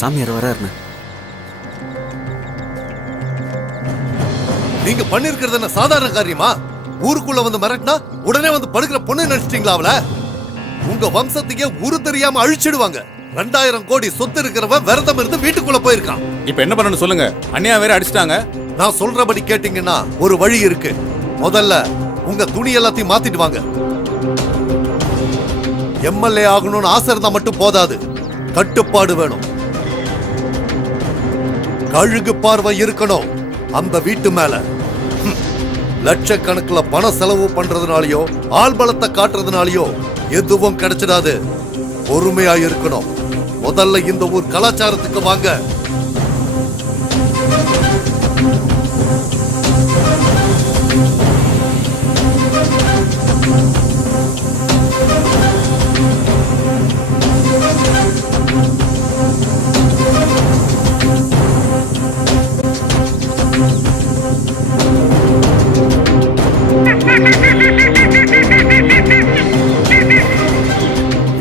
சாமியார் வராருண்ணே. நீங்க பண்ணிருக்கிறது என்ன சாதாரண காரியமா? ஊருக்குள்ள வந்து மிரட்டினா உடனே வந்து படுக்கிற பொண்ணு நினைச்சிட்டீங்களா அவள? உங்க வம்சத்துக்கே உரு தெரியாம அழிச்சிடுவாங்க. 2000 கோடி சொத்து இருக்கிறவன் விரதம் இருந்து வீட்டுக்குள்ள போயிருக்கான். இப்ப என்ன பண்ணணும் சொல்லுங்க? அண்ணியா வேற அடிச்சிட்டாங்க. நான் சொல்றபடி கேட்டீங்கன்னா ஒரு வழி இருக்கு. முதல்ல உங்க துணி எல்லாத்தையும் மாத்திட்டு வாங்க. எம்எல்ஏ ஆகணும்னு ஆசை இருந்தா மட்டும் போதாது, கட்டுப்பாடு வேணும். கழுகு பார்வை இருக்கணும் அந்த வீட்டு மேல. லட்சக்கணக்கில் பண செலவு பண்றதுனாலயோ ஆள் பலத்தை காட்டுறதுனாலயோ எதுவும் கிடைச்சிடாது. பொறுமையா இருக்கணும். முதல்ல இந்த ஊர் கலாச்சாரத்துக்கு வாங்க.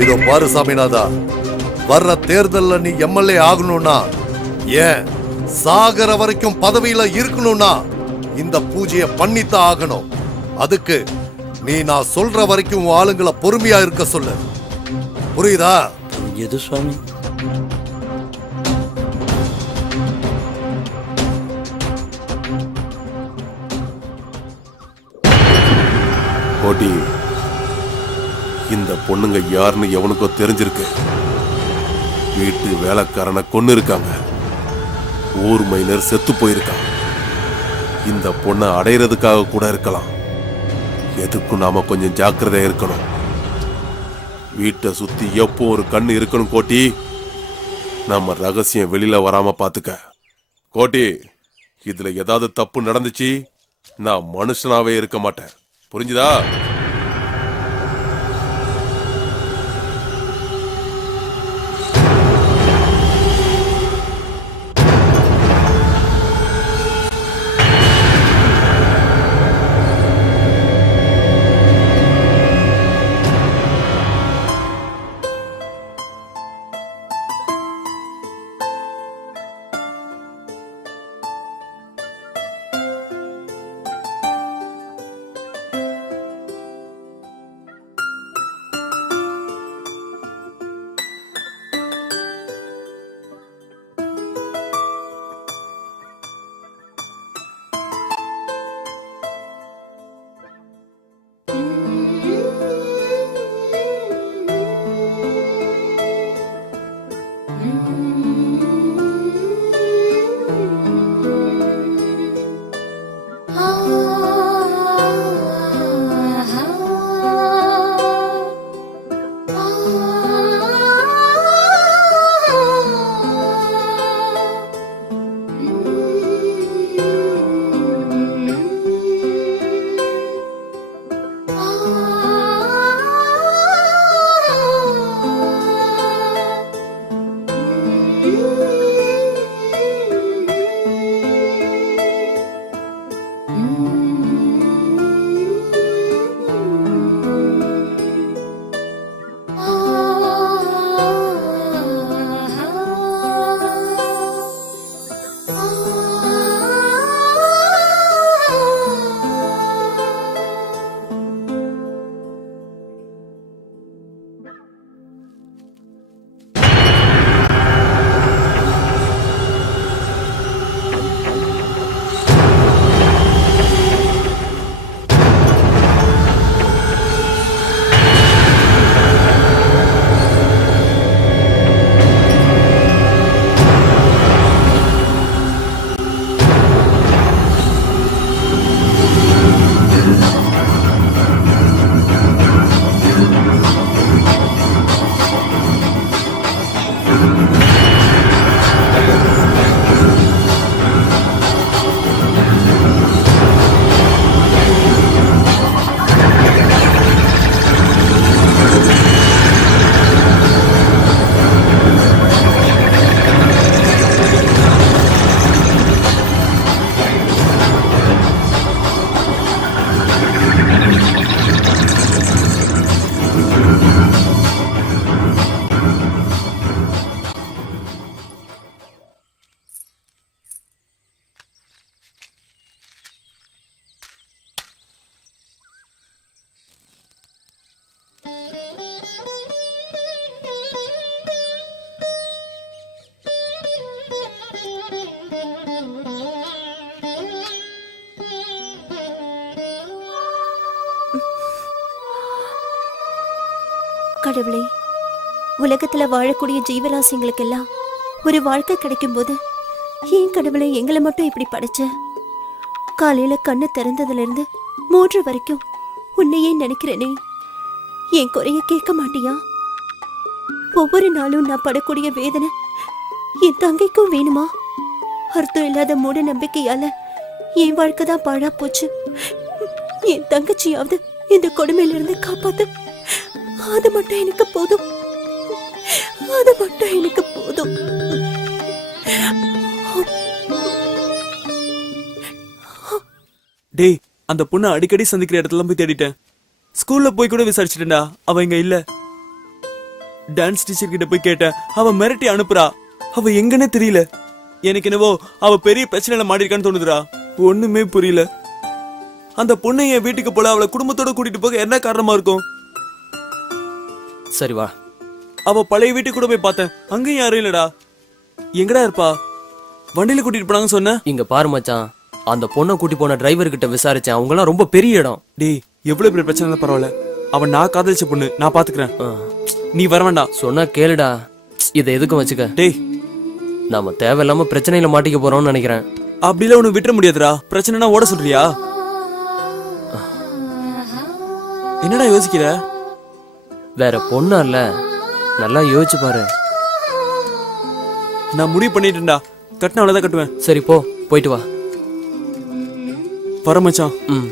இதோ பாரு சாமிநாதா, வர்ற தேர்தல்ல நீ எம்எல்ஏ ஆகணும்னா, ஏன் சாகர வரைக்கும் பதவியில இருக்கணும்னா இந்த பூஜையை பண்ணித்தான் ஆகணும். அதுக்கு நீ நான் சொல்ற வரைக்கும் உன் ஆளுங்களை பொறுமையா இருக்க சொல்லு. புரியுதா? எது சுவாமி? கோட்டி, இந்த பொண்ணுங்க யாருன்னு எவனுக்கோ தெரிஞ்சிருக்கு. வீட்டு வேலைக்காரனை கொன்னு இருக்காங்க. ஊர் மைனர் செத்து போயிருக்கான். இந்த பொண்ணை அடையிறதுக்காக கூட இருக்கலாம். எதுக்கும் நாம கொஞ்சம் ஜாக்கிரதையா இருக்கணும். வீட்டை சுத்தி எப்போ ஒரு கண்ணு இருக்கணும் கோட்டி. நம்ம ரகசியம் வெளியில வராம பாத்துக்க கோட்டி. இதுல ஏதாவது தப்பு நடந்துச்சு, நான் மனுஷனாவே இருக்க மாட்டேன். புரிஞ்சுதா? கடவுளே, உலகத்துல வாழக்கூடிய ஜீவராசிங்களுக்கெல்லாம் ஒரு வாழ்க்கை கிடைக்கும் போது ஏன் கடவுளை எங்களை மட்டும் இப்படி படைச்ச? காலையில கண்ணு திறந்ததுல இருந்து 3 வரைக்கும் உன்னையே நினைக்கிறேனே, என் குறைய கேட்க மாட்டியா? ஒவ்வொரு நாளும் நான் படக்கூடிய வேதனை என் தங்கைக்கும் வேணுமா? அர்த்தம் இல்லாத மூட நம்பிக்கையால என் வாழ்க்கை தான் பாழா போச்சு. என் தங்கச்சியாவது இந்த கொடுமையில இருந்து காப்பாத்து. அது மட்டும் எனக்கு போதும். அது மட்டும் எனக்கு போதும். டேய், அந்த பொண்ணை அடிக்கடி சந்திக்கிற இடத்துல போய் தேடிட்டேன். ஸ்கூல்ல போய் கூட விசாரிச்சிட்டேன்டா, அவ இங்க இல்ல. டான்ஸ் டீச்சர் கிட்ட போய் கேட்டேன், அவ மிரட்டி அனுப்புறா. அவ எங்கன்னே தெரியல. எனக்கு என்னவோ அவ பெரிய பிரச்சனையில மாட்டிருக்கான்னு தோணுதுடா. ஒண்ணுமே புரியல. அந்த பொண்ணை என் வீட்டுக்கு போல அவளை குடும்பத்தோட கூட்டிட்டு போக என்ன காரணமா இருக்கும்? சரி வா. அவ பழைய வீட்டுக்கு கூட போய் பார்த்தேன், அங்கேயும் யாரும் இல்லடா. எங்கடா இருப்பா? வண்டியில கூட்டிட்டு போனாங்கன்னு சொன்ன. இங்க பாரு மச்சான், அந்த பொண்ணை கூட்டி போன டிரைவர் கிட்ட விசாரிச்சேன். அவங்க எல்லாம் ரொம்ப பெரிய இடம். டேய், எவ்வளவு பெரிய பிரச்சனை பரவாயில்ல. அவன் நான் காதலிச்ச பொண்ணு, நான் பாத்துக்கிறேன். நீ வர வேண்டாம். சொன்னா கேளுடா. இதை எதுக்கும் வச்சுக்க. டேய், நாம தேவையில்லாம பிரச்சனையில மாட்டிக்க போறோம்னு நினைக்கிறேன். அப்படிலாம் ஒண்ணு விட்டுற முடியாதுடா. பிரச்சனைனா ஓட சொல்றியா? என்னடா யோசிக்கிற? வேற பொண்ணா இல்ல, நல்லா யோசிச்சு பாரு. நான் முடிவு பண்ணிட்டேன்டா. கட்டின அவ்வளவுதான் கட்டுவேன். சரி போ, போயிட்டு வா. வர மச்சான். ம்.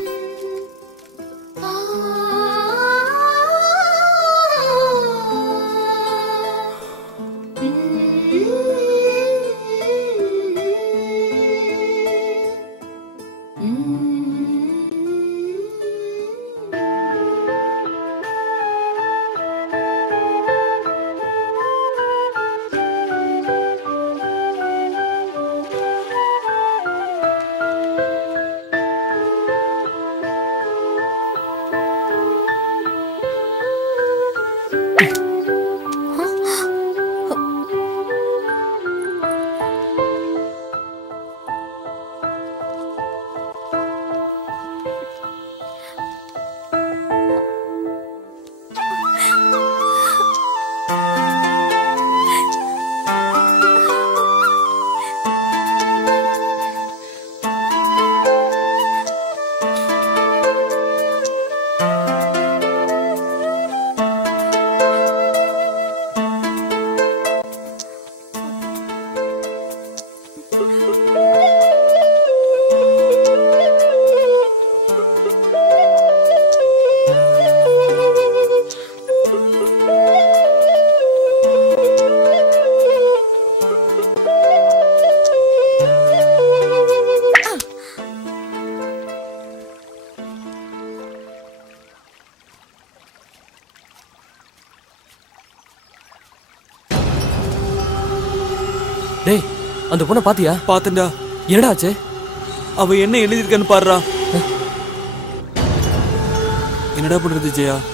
டேய், அந்த பொண்ணை பாத்தியா? பாத்தேன்டா. என்னடா ஆச்சு? அவ என்ன எழுதிருக்கான்னு பாருடா. என்னடா பண்றது ஜெயா?